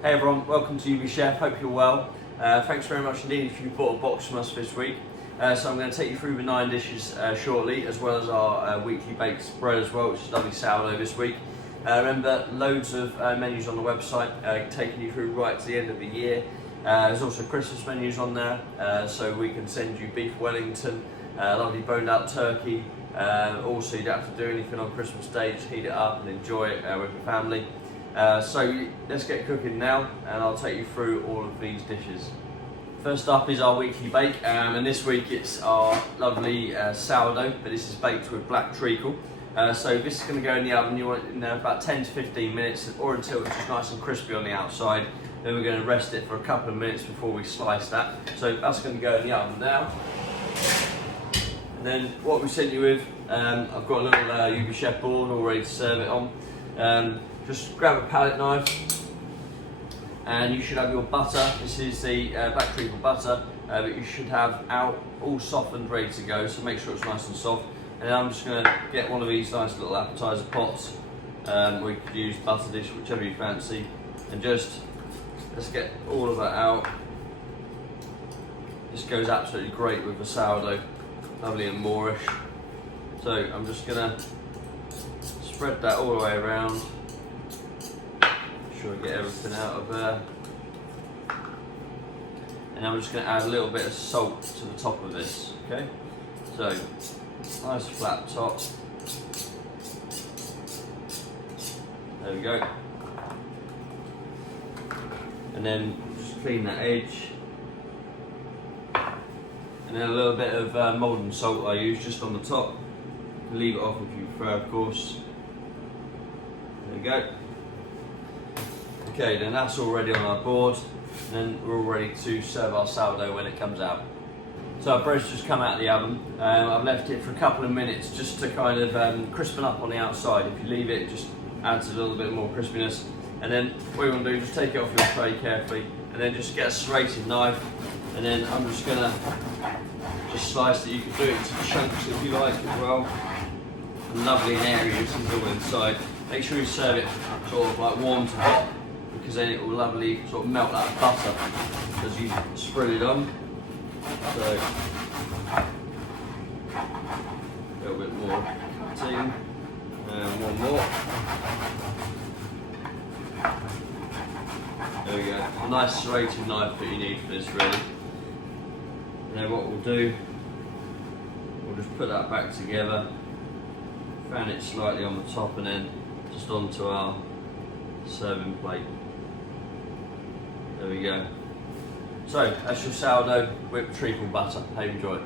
Hey everyone, welcome to UBChef, hope you're well. Thanks very much indeed if you bought a box from us this week. So I'm going to take you through the 9 dishes shortly, as well as our weekly baked bread as well, which is lovely sourdough this week. Remember, loads of menus on the website, taking you through right to the end of the year. There's also Christmas menus on there, so we can send you beef Wellington, lovely boned out turkey. Also, you don't have to do anything on Christmas Day, just heat it up and enjoy it with your family. So let's get cooking now, and I'll take you through all of these dishes. First up is our weekly bake, and this week it's our lovely sourdough, but this is baked with black treacle. So this is going to go in the oven. You want it in about 10 to 15 minutes, or until it's just nice and crispy on the outside. Then we're going to rest it for a couple of minutes before we slice that. So that's going to go in the oven now. And then what we sent you with, I've got a little UBChef board all ready to serve it on. Just grab a palette knife, and you should have your butter. This is the black treacle butter, but you should have out all softened, ready to go. So make sure it's nice and soft. And then I'm just going to get one of these nice little appetizer pots. We could use butter dish, whichever you fancy, and just let's get all of that out. This goes absolutely great with the sourdough, lovely and moorish. So I'm just going to spread that all the way around. Sure, get everything out of there, and I'm just going to add a little bit of salt to the top of this. Okay, so nice flat top. There we go, and then just clean that edge, and then a little bit of Maldon salt I use just on the top. Leave it off if you prefer, of course. There we go. Okay, then that's all ready on our board, and then we're all ready to serve our sourdough when it comes out. So our bread's just come out of the oven. I've left it for a couple of minutes just to kind of crispen up on the outside. If you leave it, it just adds a little bit more crispiness. And then what you want to do is just take it off your tray carefully, and then just get a serrated knife, and then I'm just going to just slice it. You can do it into chunks if you like as well. And lovely and airy, this is all inside. Make sure you serve it sort of like warm to hot, because then it will lovely sort of melt that butter as you spread it on. So a little bit more cutting, and one more. There we go. A nice serrated knife that you need for this, really. And then what we'll do, we'll just put that back together, fan it slightly on the top, and then just onto our serving plate. There we go. So that's your sourdough whipped treacle butter. Hope you enjoy it.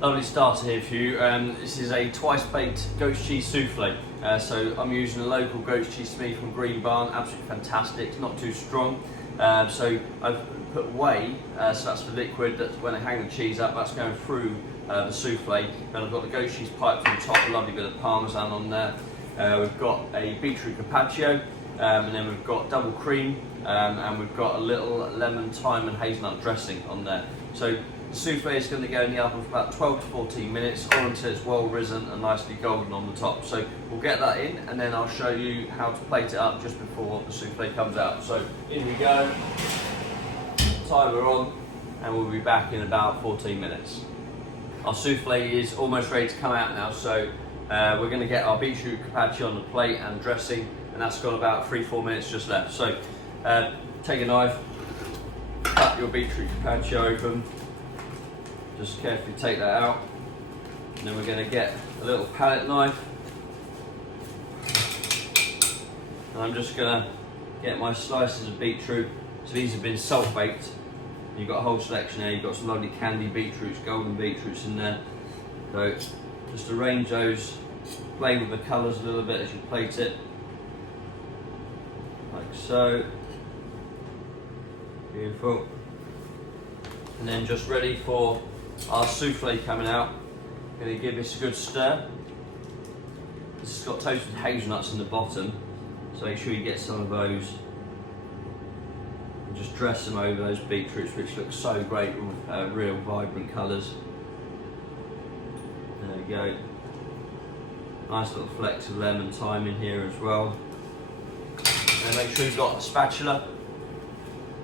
Lovely starter here for you. This is a twice baked goat's cheese souffle. So I'm using a local goat's cheese to me from Green Barn. Absolutely fantastic. It's not too strong. So I've put whey, so that's the liquid that's when I hang the cheese up, that's going through the souffle. Then I've got the goat cheese piped on top, a lovely bit of parmesan on there. We've got a beetroot carpaccio, and then we've got double cream, and we've got a little lemon, thyme and hazelnut dressing on there. So the souffle is going to go in the oven for about 12 to 14 minutes, or until it's well risen and nicely golden on the top. So we'll get that in, and then I'll show you how to plate it up just before the souffle comes out. So in we go, timer on, and we'll be back in about 14 minutes. Our souffle is almost ready to come out now, so we're going to get our beetroot carpaccio on the plate and dressing, and that's got about 3-4 minutes just left. So take a knife, cut your beetroot carpaccio open, just carefully take that out, and then we're going to get a little palette knife, and I'm just going to get my slices of beetroot. So these have been salt baked. You've got a whole selection there. You've got some lovely candy beetroots, golden beetroots in there. So just arrange those, play with the colours a little bit as you plate it, like so. Beautiful. And then just ready for our souffle coming out. Going to give this a good stir. This has got toasted hazelnuts in the bottom, so make sure you get some of those. And just dress them over those beetroots, which look so great with real vibrant colours. There we go. Nice little flecks of lemon thyme in here as well. And make sure you've got a spatula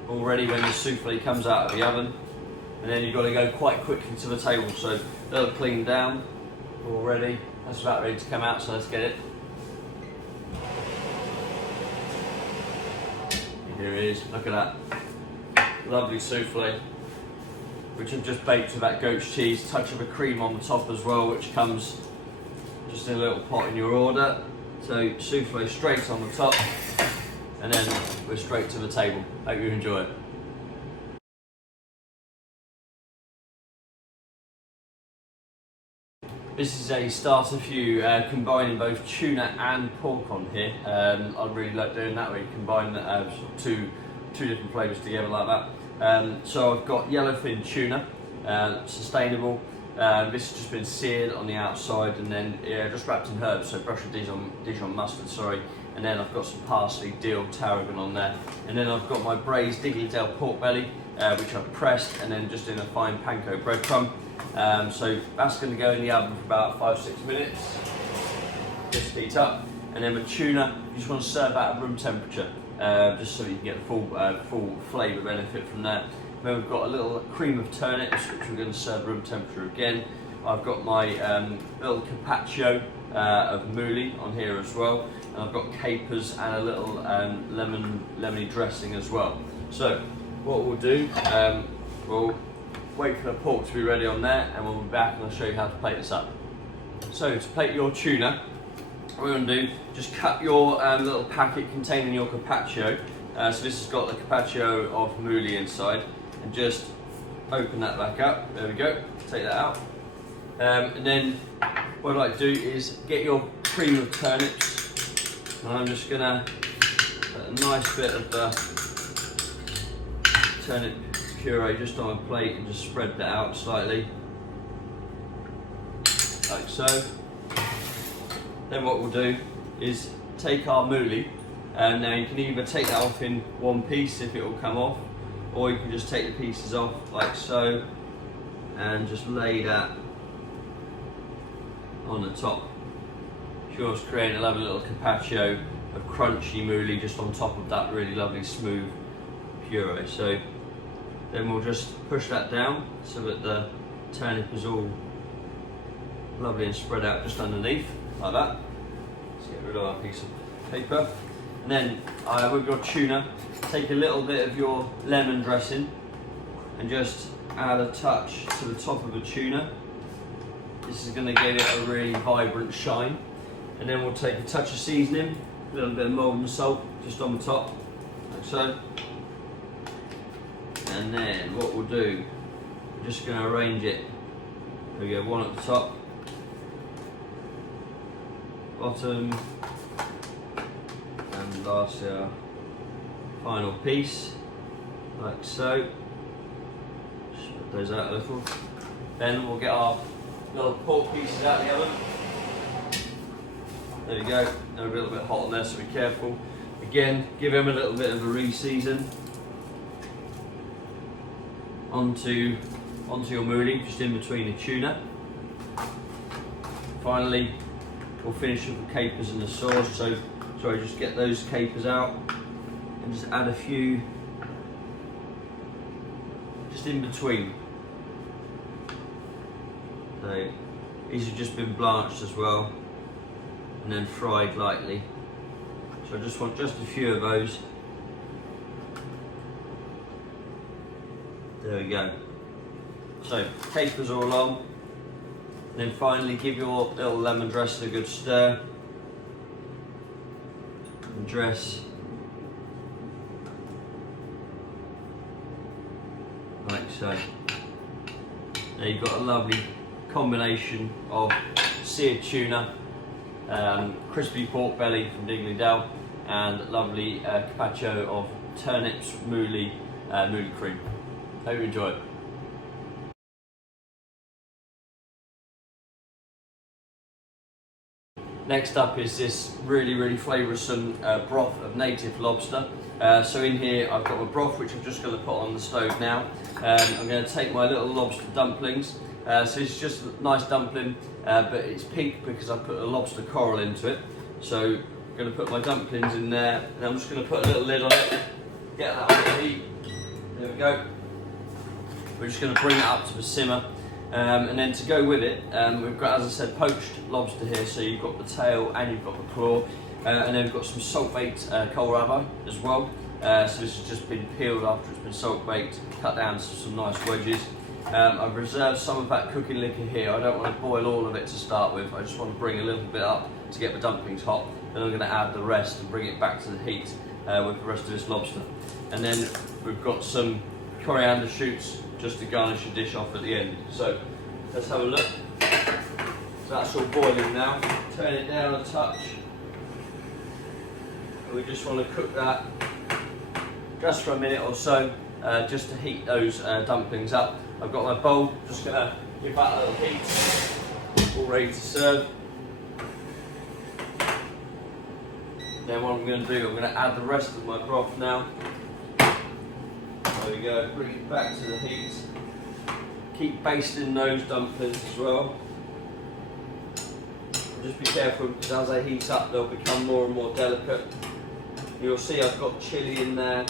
all ready when the souffle comes out of the oven. And then you've got to go quite quickly to the table. So they'll clean down, all ready. That's about ready to come out, so let's get it. Here it is, look at that. Lovely souffle, which I've just baked with that goat's cheese, touch of a cream on the top as well, which comes just in a little pot in your order. So souffle straight on the top, and then we're straight to the table. Hope you enjoy it. This is a starter for you, combining both tuna and pork on here. I really like doing that, where you combine two different flavours together like that. So I've got yellowfin tuna, sustainable. This has just been seared on the outside and then just wrapped in herbs, so brush of Dijon mustard, sorry. And then I've got some parsley, dill, tarragon on there. And then I've got my braised Dingley Dell pork belly, which I've pressed and then just in a fine panko breadcrumb. So that's going to go in the oven for about 5-6 minutes, just heat up. And then with tuna, you just want to serve that at room temperature, just so you can get the full flavour benefit from that. Then we've got a little cream of turnips, which we're going to serve room temperature again. I've got my little carpaccio of mouli on here as well. And I've got capers and a little lemony dressing as well. So what we'll do, we'll wait for the pork to be ready on there, and we'll be back and I'll show you how to plate this up. So to plate your tuna, what we're going to do, just cut your little packet containing your carpaccio. So this has got the carpaccio of mouli inside, and just open that back up. There we go, take that out. And then what I'd like to do is get your cream of turnips, and I'm just going to put a nice bit of the turnip puree just on a plate and just spread that out slightly, like so. Then what we'll do is take our mouli, and now you can either take that off in one piece if it will come off, or you can just take the pieces off like so and just lay that on the top. Sure, it's creating a lovely little carpaccio of crunchy mouli just on top of that really lovely smooth puree. So then we'll just push that down so that the turnip is all lovely and spread out just underneath, like that. Let's get rid of our piece of paper. And then with your tuna, take a little bit of your lemon dressing and just add a touch to the top of the tuna. This is going to give it a really vibrant shine. And then we'll take a touch of seasoning, a little bit of Maldon salt just on the top, like so. And then what we'll do, we're just going to arrange it. There we go, one at the top, bottom, and lastly our final piece, like so. Just put those out a little. Then we'll get our little pork pieces out of the oven. There you go, they're a little bit hot on there, so be careful. Again, give them a little bit of a re-season onto your mouli, just in between the tuna. Finally, we'll finish with the capers and the sauce. So, sorry, just get those capers out and just add a few just in between. So, these have just been blanched as well and then fried lightly. So I just want just a few of those. There we go. So capers all on. And then finally give your little lemon dressing a good stir. And dress like so. Now you've got a lovely combination of seared tuna, crispy pork belly from Dingley Dell, and lovely carpaccio of turnips, mouli cream. Hope you enjoy it. Next up is this really flavoursome broth of native lobster. So in here I've got a broth which I'm just going to put on the stove now. I'm going to take my little lobster dumplings, So it's just a nice dumpling, but it's pink because I put a lobster coral into it. So I'm going to put my dumplings in there, and I'm just going to put a little lid on it, get that on the heat. There we go. We're just going to bring it up to the simmer, and then to go with it, we've got, as I said, poached lobster here. So you've got the tail and you've got the claw, and then we've got some salt baked kohlrabi as well. So this has just been peeled after it's been salt baked, cut down to some nice wedges. I've reserved some of that cooking liquor here. I don't want to boil all of it to start with. I just want to bring a little bit up to get the dumplings hot. Then I'm going to add the rest and bring it back to the heat with the rest of this lobster. And then we've got some coriander shoots just to garnish the dish off at the end. So let's have a look. So that's all boiling now. Turn it down a touch. And we just want to cook that just for a minute or so, just to heat those dumplings up. I've got my bowl, just going to give that a little heat, all ready to serve. Then what I'm going to do, I'm going to add the rest of my broth now. There we go, bring it back to the heat. Keep basting those dumplings as well. Just be careful because as they heat up they'll become more and more delicate. You'll see I've got chilli in there,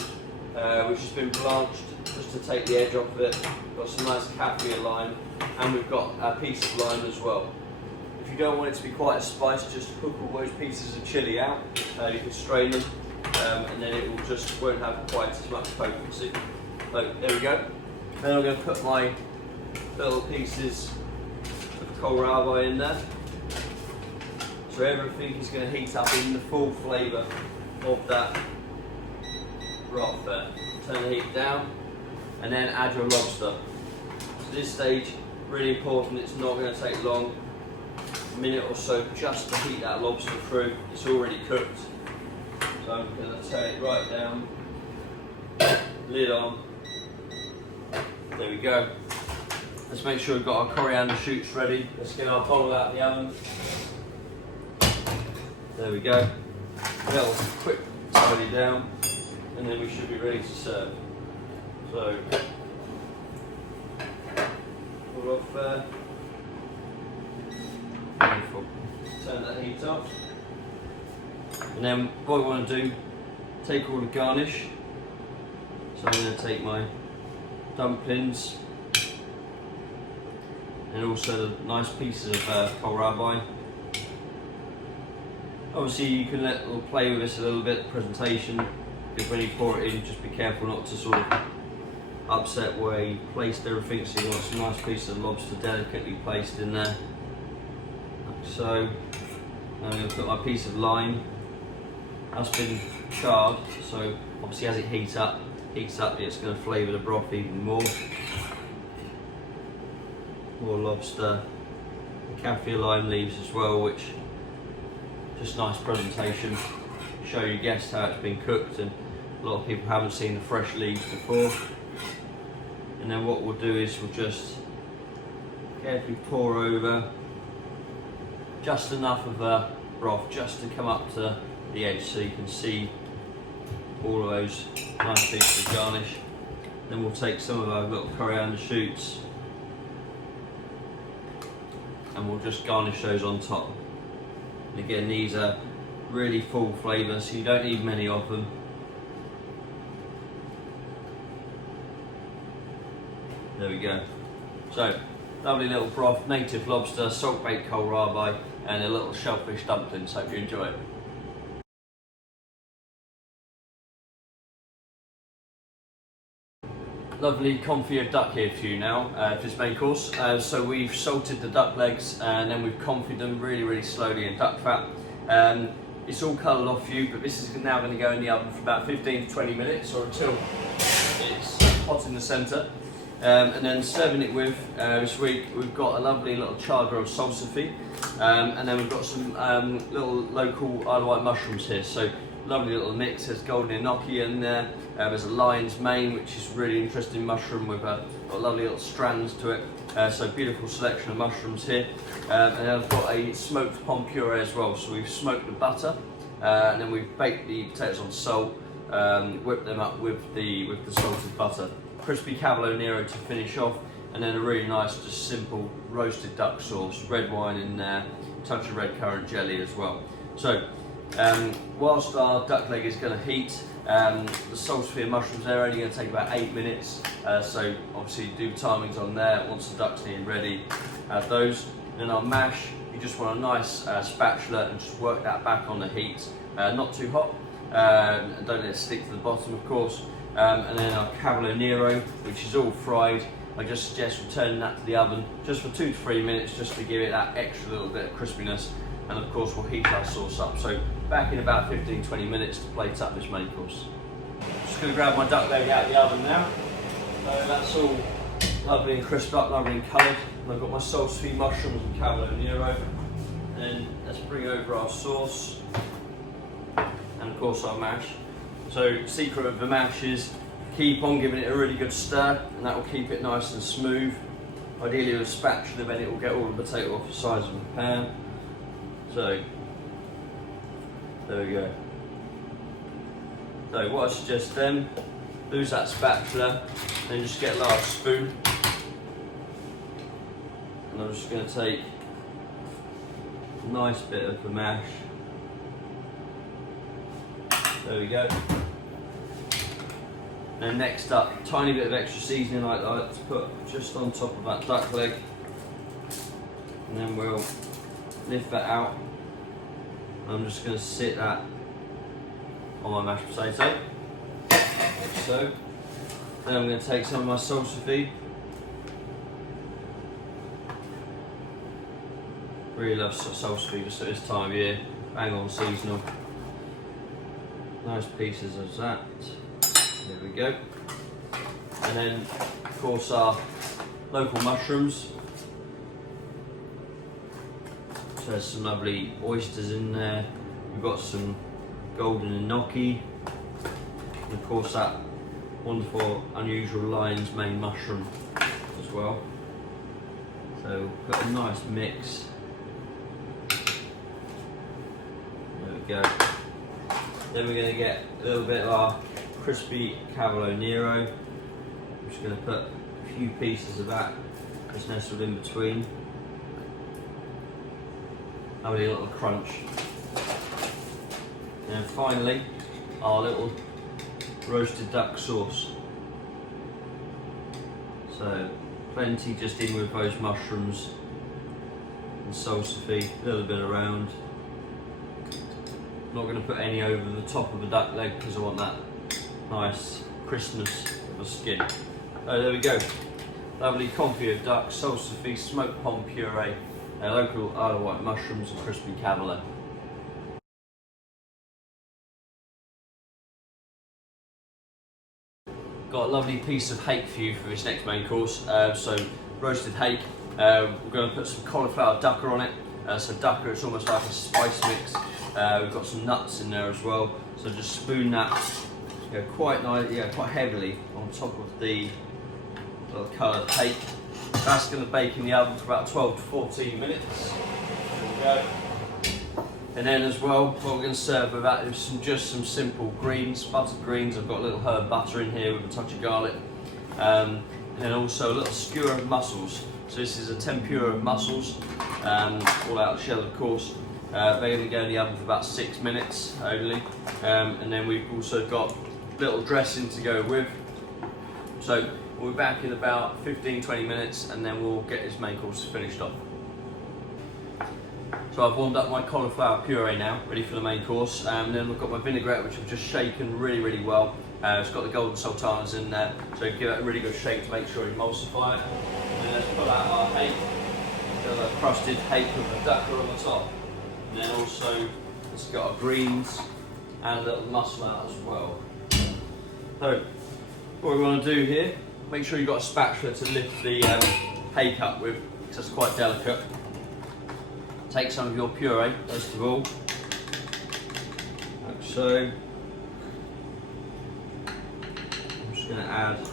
which has been blanched just to take the edge off of it. Got some nice Kaffir lime, and we've got a piece of lime as well. If you don't want it to be quite as spiced, just cook all those pieces of chilli out. You can strain them, and then it will just won't have quite as much potency. So there we go. Then I'm going to put my little pieces of kohlrabi in there. So everything is going to heat up in the full flavour of that broth there. Turn the heat down, and then add your lobster. So this stage, really important, it's not going to take long, a minute or so just to heat that lobster through. It's already cooked. So I'm going to turn it right down, lid on. There we go. Let's make sure we've got our coriander shoots ready. Let's get our bowl out of the oven. There we go. Little quick steady down, and then we should be ready to serve. So, pull off there. Wonderful. Turn that heat off. And then what we want to do, take all the garnish. So I'm going to take my dumplings and also the nice pieces of kohlrabi. Obviously you can play with this a little bit, presentation, because when you pour it in, just be careful not to sort of upset where you placed everything. So you want some nice pieces of lobster delicately placed in there. So I'm going to put my piece of lime. That's been charred, so obviously as it heats up, it's going to flavour the broth even more. More lobster, the Kaffir lime leaves as well, which just nice presentation. Show your guests how it's been cooked, and a lot of people haven't seen the fresh leaves before. And then what we'll do is we'll just carefully pour over just enough of the broth just to come up to the edge so you can see all of those nice pieces of garnish. Then we'll take some of our little coriander shoots and we'll just garnish those on top. And again, these are really full flavour, so you don't need many of them. There we go. So, lovely little broth, native lobster, salt baked kohlrabi, and a little shellfish dumplings. Hope you enjoy it. Lovely confit of duck here for you now, for this main course. So we've salted the duck legs and then we've confit them really slowly in duck fat. It's all coloured off for you, but this is now going to go in the oven for about 15 to 20 minutes or until it's hot in the centre. And then serving it with, this week we've got a lovely little char grilled Souffle, and then we've got some little local Isle of Wight mushrooms here. So lovely little mix. There's golden enoki in there. There's a lion's mane, which is really interesting mushroom with got lovely little strands to it. So beautiful selection of mushrooms here. And then I've got a smoked pom puree as well. So we've smoked the butter, and then we've baked the potatoes on salt, whipped them up with the salted butter. Crispy cavolo nero to finish off, and then a really nice, just simple roasted duck sauce, red wine in there, touch of red currant jelly as well. So whilst our duck leg is going to heat, the salsify mushrooms, they're only going to take about 8 minutes, so obviously do timings on there. Once the duck's nearly ready, add those. Then our mash, you just want a nice spatula and just work that back on the heat, not too hot, don't let it stick to the bottom of course. And then our cavolo nero, which is all fried, I just suggest returning that to the oven just for 2 to 3 minutes, just to give it that extra little bit of crispiness. And of course we'll heat our sauce up. So back in about 15-20 minutes to plate up this main course. Just going to grab my duck leg out of the oven now. So that's all lovely and crisped up, lovely and coloured. And I've got my salsify mushrooms and cavolo nero. And then let's bring over our sauce and of course our mash. So secret of the mash is keep on giving it a really good stir, and that will keep it nice and smooth. Ideally with a spatula, then it will get all the potato off the sides of the pan. So there we go. So what I suggest then, lose that spatula, then just get a large spoon, and I'm just going to take a nice bit of the mash. There we go. Then next up, tiny bit of extra seasoning I like to put just on top of that duck leg, and then we'll lift that out. I'm just going to sit that on my mashed potato, like so. Then I'm going to take some of my salsify. Really love salsify just at this time of year, bang on seasonal. Nice pieces of that. There we go. And then of course our local mushrooms. So there's some lovely oysters in there. We've got some golden enoki. And of course that wonderful unusual lion's mane mushroom as well. So we'll put a nice mix. There we go. Then we're going to get a little bit of our crispy cavolo nero. I'm just going to put a few pieces of that just nestled in between. Lovely little crunch. And then finally, our little roasted duck sauce. So plenty just in with those mushrooms and salsify, a little bit around. Not going to put any over the top of the duck leg because I want that nice crispness of the skin. So there we go. Lovely confit of duck, salsify, smoked pom puree, local Isle of Wight mushrooms and crispy cavolo. Got a lovely piece of hake for you for this next main course. So roasted hake. We're going to put some cauliflower dukkah on it. So dukkah, it's almost like a spice mix. We've got some nuts in there as well. So just spoon that quite nice, quite heavily on top of the little coloured hake. That's going to bake in the oven for about 12 to 14 minutes. There we go. And then as well, what we're going to serve with that is just some simple greens, buttered greens. I've got a little herb butter in here with a touch of garlic. And then also a little skewer of mussels. So this is a tempura of mussels, all out of the shell of course. They're going to go in the oven for about 6 minutes only. And then we've also got a little dressing to go with. So we'll be back in about 15-20 minutes and then we'll get this main course finished off. So I've warmed up my cauliflower puree now, ready for the main course. And then I've got my vinaigrette, which I've just shaken really well. It's got the golden sultanas in there, so give it a really good shake to make sure you emulsify it. And then let's pull out our hake, the crusted hake with the dukkah on the top. And then also it's got our greens and a little mussel out as well. So what we want to do here, make sure you've got a spatula to lift the hake up with, because it's quite delicate. Take some of your puree, first of all, like so. I'm just going to add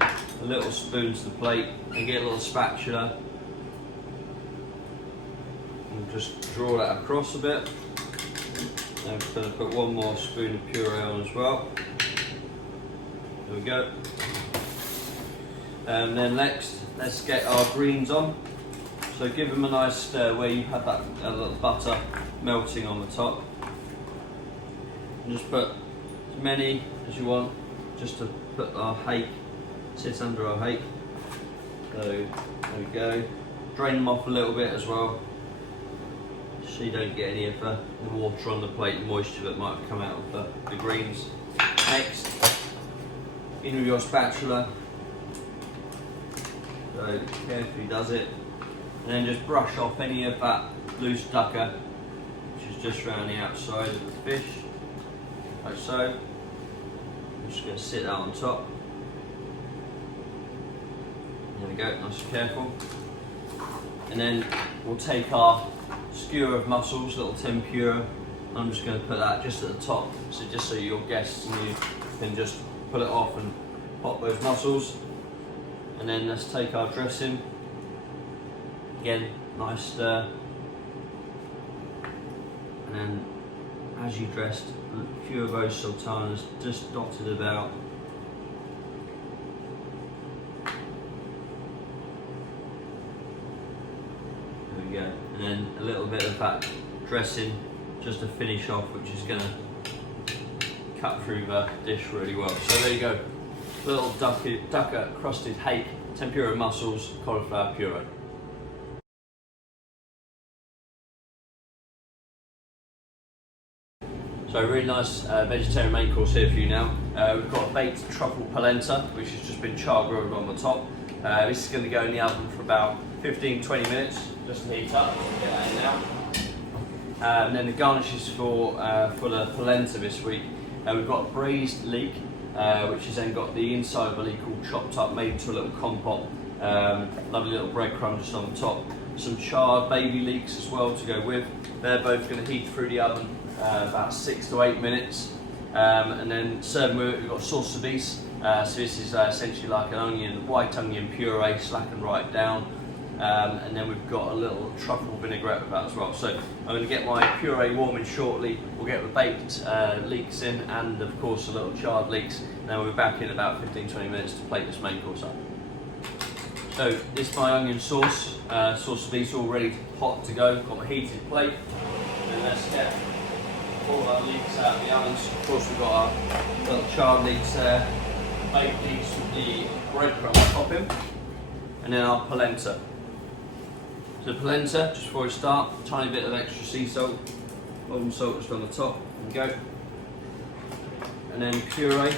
a little spoon to the plate and get a little spatula. And just draw that across a bit. I'm just going to put one more spoon of puree on as well. There we go. Then next, let's get our greens on. So give them a nice stir where you have that little butter melting on the top. And just put as many as you want, just to put our hake, sit under our hake. So there we go. Drain them off a little bit as well, so you don't get any of the water on the plate, moisture that might have come out of the greens. Next, in with your spatula. So carefully does it, and then just brush off any of that loose dukkah, which is just around the outside of the fish, like so. I'm just going to sit that on top. There we go, nice and careful. And then we'll take our skewer of mussels, little tempura. I'm just going to put that just at the top, so just so your guests and you can just pull it off and pop those mussels. And then let's take our dressing. Again, nice stir. And then as you dressed, a few of those sultanas just dotted about. There we go. And then a little bit of that dressing just to finish off, which is going to cut through the dish really well. So there you go. Little dukkah crusted hake, tempura mussels, cauliflower puree. So really nice vegetarian main course here for you now. We've got a baked truffle polenta, which has just been char grilled on the top. This is going to go in the oven for about 15-20 minutes, just to heat up. Get that in now. And then the garnishes for the polenta this week. We've got a braised leek, which has then got the inside of a leek all chopped up, made into a little compote. Lovely little breadcrumb just on the top. Some charred baby leeks as well to go with. They're both going to heat through the oven about 6 to 8 minutes. And then serving with it, we've got sauce soubise. So this is essentially like an white onion puree, slackened right down. And then we've got a little truffle vinaigrette with that as well. So I'm going to get my puree warming shortly. We'll get the baked leeks in, and of course the little charred leeks. And then we'll be back in about 15-20 minutes to plate this main course up. So this is my onion sauce. Sauce soubise all ready, hot to go. Got my heated plate. And let's get all our leeks out of the ovens. Of course we've got our little charred leeks there. Baked leeks with the breadcrumb on topping. And then our polenta. So polenta, just before we start, a tiny bit of extra sea salt, bottom salt just on the top, there we go. And then puree.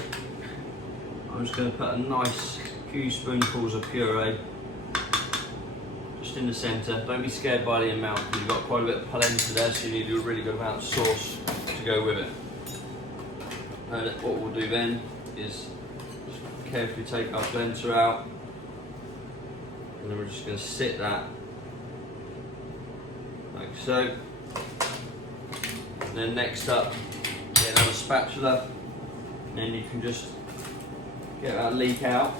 I'm just going to put a nice few spoonfuls of puree just in the centre. Don't be scared by the amount, because you've got quite a bit of polenta there, so you need a really good amount of sauce to go with it. And what we'll do then is just carefully take our polenta out, and then we're just going to sit that like so. And then next up, get another spatula, and then you can just get that leek out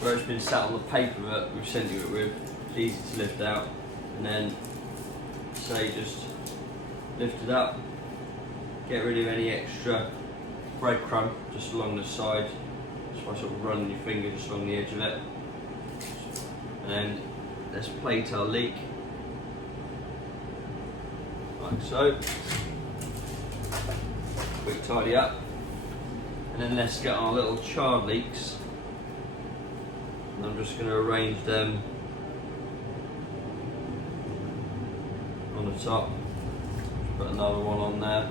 where it's been sat on the paper that we've sent you it with. It's easy to lift out, and then say just lift it up, get rid of any extra breadcrumb just along the side, just by sort of running your finger just along the edge of it. And then let's plate our leek like so. Quick tidy up. And then let's get our little charred leeks. And I'm just going to arrange them on the top. Put another one on there.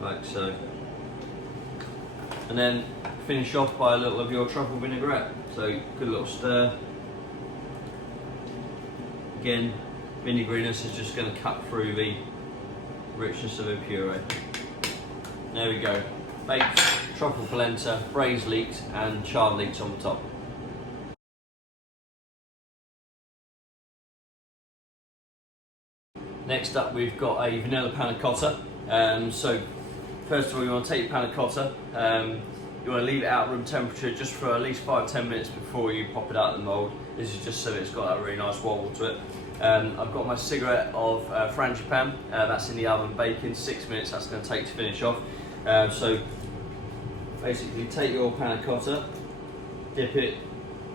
Like so. And then finish off by a little of your truffle vinaigrette. So good little stir. Again, vinaigriness is just going to cut through the richness of the puree. There we go. Baked truffle polenta, braised leeks and charred leeks on the top. Next up we've got a vanilla panna cotta. So first of all, you want to take your panna cotta. You want to leave it out at room temperature just for at least 5-10 minutes before you pop it out of the mould. This is just so it's got that really nice wobble to it. I've got my cigarette of frangipane, that's in the oven baking, 6 minutes that's going to take to finish off. So basically take your panna cotta, dip it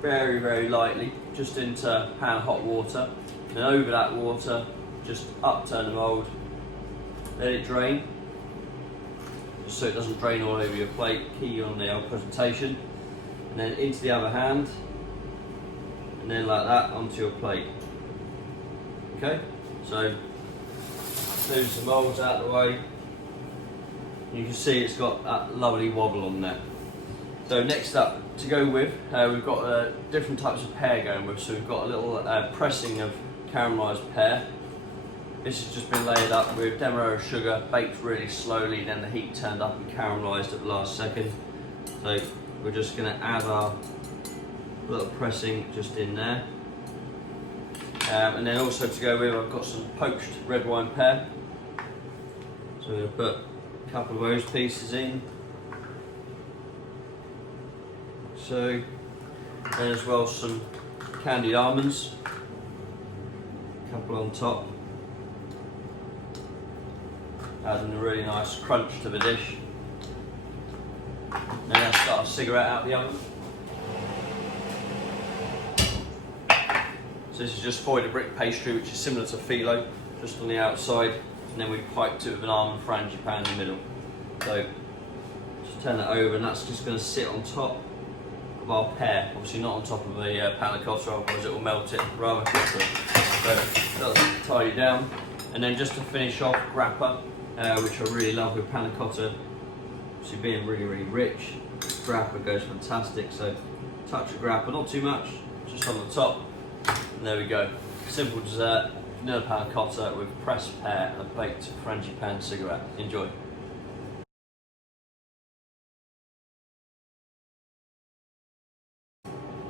very, very lightly just into pan hot water, and over that water, just upturn the mould, let it drain, just so it doesn't drain all over your plate, key on the presentation, and then into the other hand, and then like that onto your plate. Okay, so move the moulds out of the way. You can see it's got that lovely wobble on there. So next up, to go with, we've got different types of pear going with. So we've got a little pressing of caramelised pear. This has just been layered up with demerara sugar, baked really slowly, then the heat turned up and caramelised at the last second. So we're just going to add our little pressing just in there. And then also to go with, I've got some poached red wine pear. So we're going to put a couple of those pieces in. So, and as well some candied almonds, a couple on top, adding a really nice crunch to the dish. Then let's start our cigarette out of the oven. So this is just foiled brick pastry, which is similar to Fillet, just on the outside, and then we piped it with an almond frangipane in the middle. So just turn that over, and that's just going to sit on top of our pear, obviously not on top of the panna cotta, otherwise it will melt it rather quickly. So that'll tidy down. And then just to finish off, grappa, which I really love with panna cotta, obviously being really, really rich, grappa goes fantastic. So touch of grappa, not too much, just on the top. And there we go. Simple dessert, vanilla panna cotta with pressed pear and a baked frangipane cigarette. Enjoy.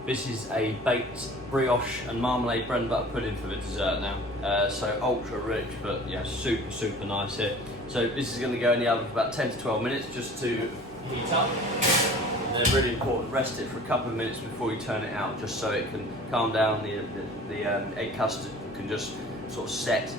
This is a baked brioche and marmalade bread and butter pudding for the dessert now. So ultra rich, but yeah, super, super nice here. So this is going to go in the oven for about 10 to 12 minutes just to heat up. And then really important, rest it for a couple of minutes before you turn it out, just so it can calm down. The egg custard can just sort of set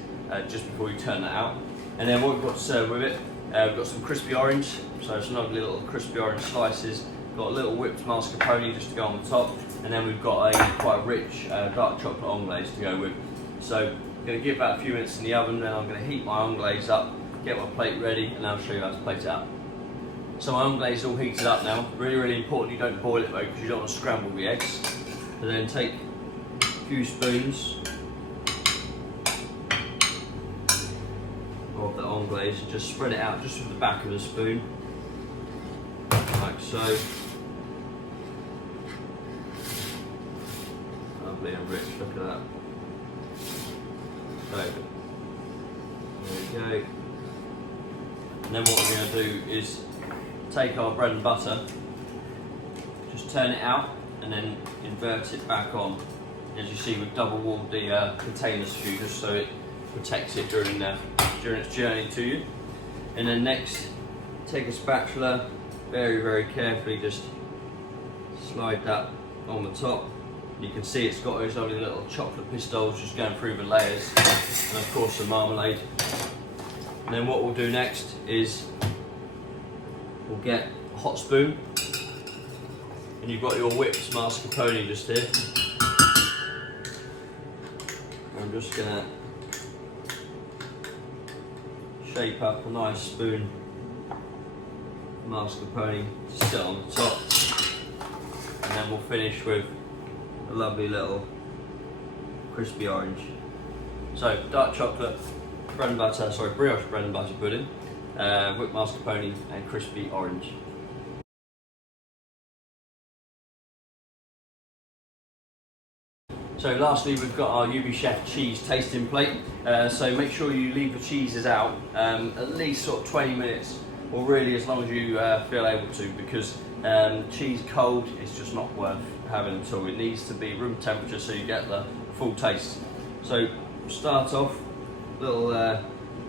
just before you turn that out. And then what we've got to serve with it, we've got some crispy orange, so some lovely little crispy orange slices. Got a little whipped mascarpone just to go on the top, and then we've got a quite rich dark chocolate anglaise to go with. So I'm going to give that a few minutes in the oven, then I'm going to heat my anglaise up, get my plate ready, and I'll show you how to plate it out. So my anglaise is all heated up now. Really, really important you don't boil it though, because you don't want to scramble the eggs. So then take a few spoons of the anglaise and just spread it out just with the back of the spoon, like so. Lovely and rich, look at that. So, there we go. And then what we're going to do is take our bread and butter, just turn it out and then invert it back on. As you see, we've double walled the container skew just so it protects it during its journey to you. And then next, take a spatula, very, very carefully just slide that on the top. You can see it's got those lovely little chocolate pistils just going through the layers, and of course the marmalade. And then what we'll do next is we'll get a hot spoon, and you've got your whipped mascarpone just here. I'm just going to shape up a nice spoon of mascarpone to sit on the top, and then we'll finish with a lovely little crispy orange. So dark chocolate bread and butter, sorry, brioche bread and butter pudding, whipped mascarpone and crispy orange. So lastly, we've got our UBChef cheese tasting plate. So make sure you leave the cheeses out at least sort of 20 minutes, or really as long as you feel able to, because cheese cold is just not worth having at all. It needs to be room temperature so you get the full taste. So start off, little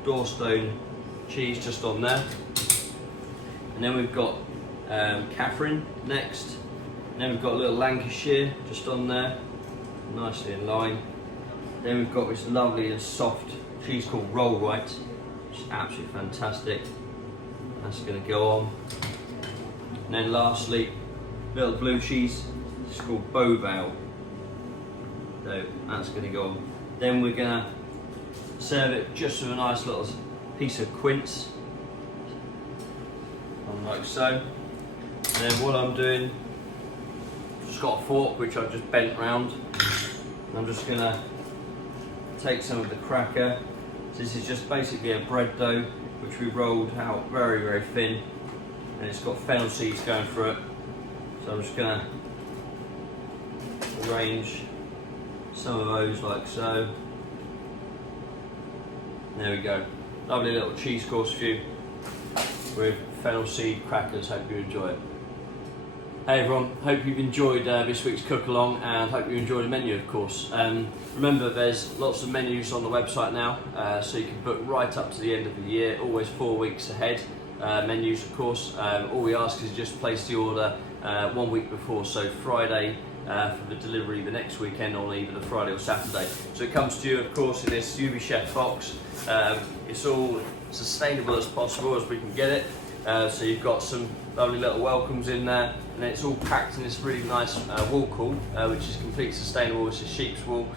doorstone cheese just on there, and then we've got Kaffir next, and then we've got a little Lancashire just on there, nicely in line. Then we've got this lovely and soft cheese called roll white, which is absolutely fantastic. That's going to go on. And then lastly, little blue cheese. It's called Beauvale. So that's going to go on. Then we're going to serve it just with a nice little piece of quince, like so. And then what I'm doing, I've just got a fork which I've just bent round. I'm just going to take some of the cracker. So this is just basically a bread dough which we rolled out very, very thin, and it's got fennel seeds going through it. So I'm just going to arrange some of those like so. There we go. Lovely little cheese course for you with fennel seed crackers. Hope you enjoy it. Hey everyone, hope you've enjoyed this week's cook along, and hope you enjoy the menu, of course. Remember, there's lots of menus on the website now, so you can book right up to the end of the year, always 4 weeks ahead. Menus, of course. All we ask is just place the order 1 week before, so Friday for the delivery the next weekend, on either the Friday or Saturday. So it comes to you, of course, in this UBChef box. It's all sustainable as possible as we can get it. So you've got some lovely little welcomes in there, and then it's all packed in this really nice wool cool, which is completely sustainable. It's a sheep's wool,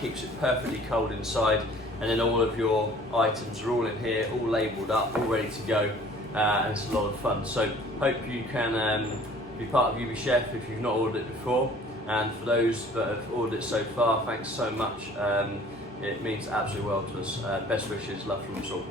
keeps it perfectly cold inside, and then all of your items are all in here, all labelled up, all ready to go, and it's a lot of fun. So hope you can be part of UBChef if you've not ordered it before, and for those that have ordered it so far, thanks so much. It means absolutely well to us. Best wishes, love from us all.